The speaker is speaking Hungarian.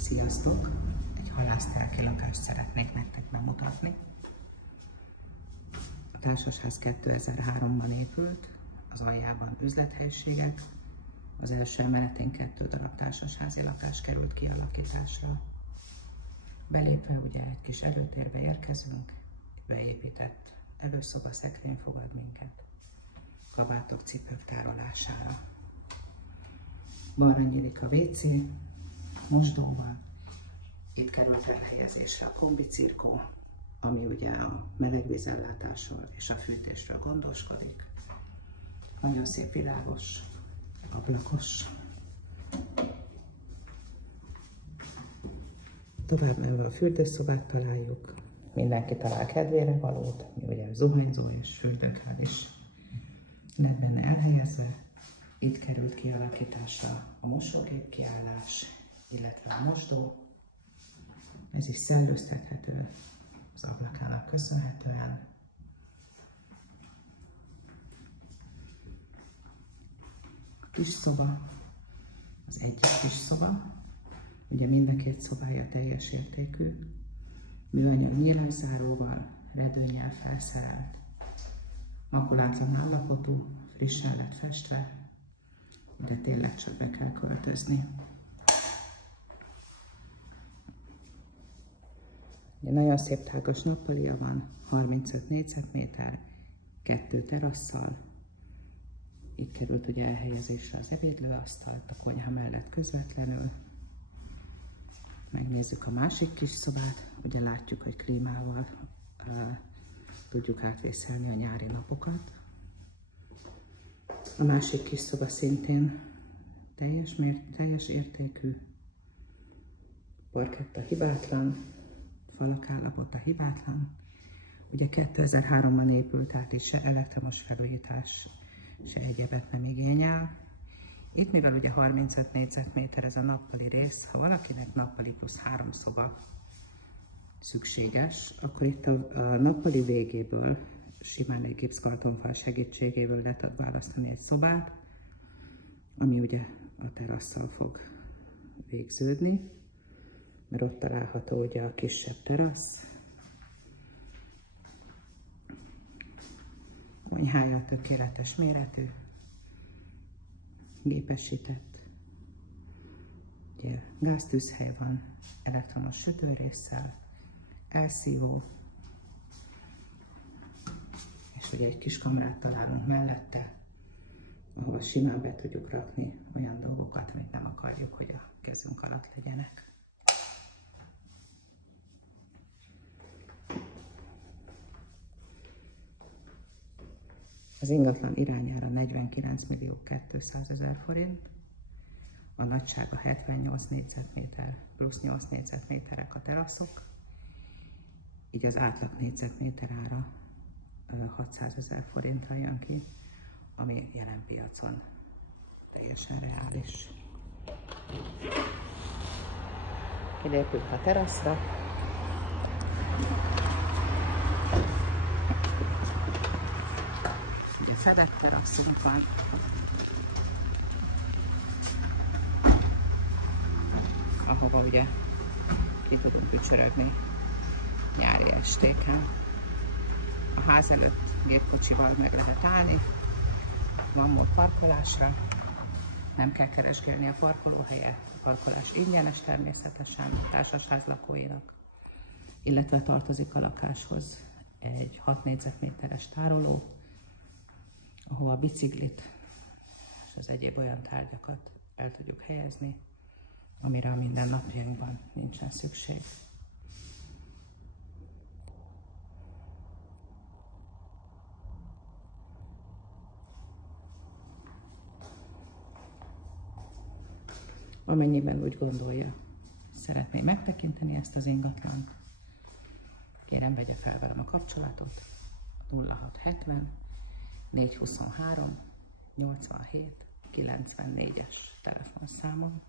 Sziasztok! Egy halásztelki lakást szeretnék nektek bemutatni. A társasház 2003-ban épült, az aljában üzlethelyiségek, az első emeletén 2 darab társasházi lakás került kialakításra. Belépve ugye egy kis előtérbe érkezünk, beépített előszoba, szekrény fogad minket, kabátok, cipők tárolására. Balra nyílik a WC, mosdóval. Itt került elhelyezésre a kombicirkó, ami ugye a melegvízellátásról és a fűtésről gondoskodik. Nagyon szép világos, ablakos. Tovább menve a fürdőszobát találjuk. Mindenki talál kedvére valót, mi ugye zuhanyzó és fürdőkál is lett benne elhelyezve. Itt került kialakításra a mosógép kiállás, illetve a mosdó. Ez is szellőztethető az ablakának köszönhetően. A kis szoba, az egyik kis szoba, ugye mind a 2 szobája teljes értékű, műanyag nyílászáróval, redőnnyel felszerelt, makulátlan állapotú, frissen lett festve, de tényleg csak be kell költözni. Ugye nagyon szép tágas nappalia van, 35 négyzetméter, 2 terasszal. Itt került ugye elhelyezésre az ebédlőasztalt, a konyha mellett közvetlenül. Megnézzük a másik kis szobát, ugye látjuk, hogy klímával tudjuk átvészelni a nyári napokat. A másik kis szoba szintén teljes értékű, parketta hibátlan, falak állapota hibátlan. Ugye 2003-ban épült, tehát is se elektromos felújítás, se egyebet nem igényel. Itt, mivel ugye 35 négyzetméter ez a nappali rész, ha valakinek nappali plusz 3 szoba szükséges, akkor itt a nappali végéből simán egy gipszkartonfal segítségével le tud választani egy szobát, ami ugye a terasszal fog végződni, mert ott található ugye a kisebb terasz. Konyhája tökéletes méretű, gépesített. Ugye gáztűzhely van, elektromos sütőrésszel, elszívó, és ugye egy kis kamrát találunk mellette, ahol simán be tudjuk rakni olyan dolgokat, amit nem akarjuk, hogy a kezünk alatt legyenek. Az ingatlan irányára 49.200.000 forint, a nagysága 78 négyzetméter plusz 8 négyzetméterek a teraszok, így az átlag négyzetméter ára 600.000 forintra jön ki, ami jelen piacon teljesen reális. Kilépünk a teraszra. Ugye fedett teraszunk van. Ahova ugye ki tudunk ücsörögni nyári estéken. A ház előtt gépkocsival meg lehet állni, van mód parkolásra, nem kell keresgélni a parkolóhelyet, a parkolás ingyenes természetesen a társasház lakóinak, illetve tartozik a lakáshoz egy 6 négyzetméteres tároló, ahol a biciklit és az egyéb olyan tárgyakat el tudjuk helyezni, amire a mindennapjainkban nincsen szükség. Amennyiben úgy gondolja, szeretné megtekinteni ezt az ingatlant, kérem vegye fel velem a kapcsolatot 0670 423 87 94-es telefonszámon.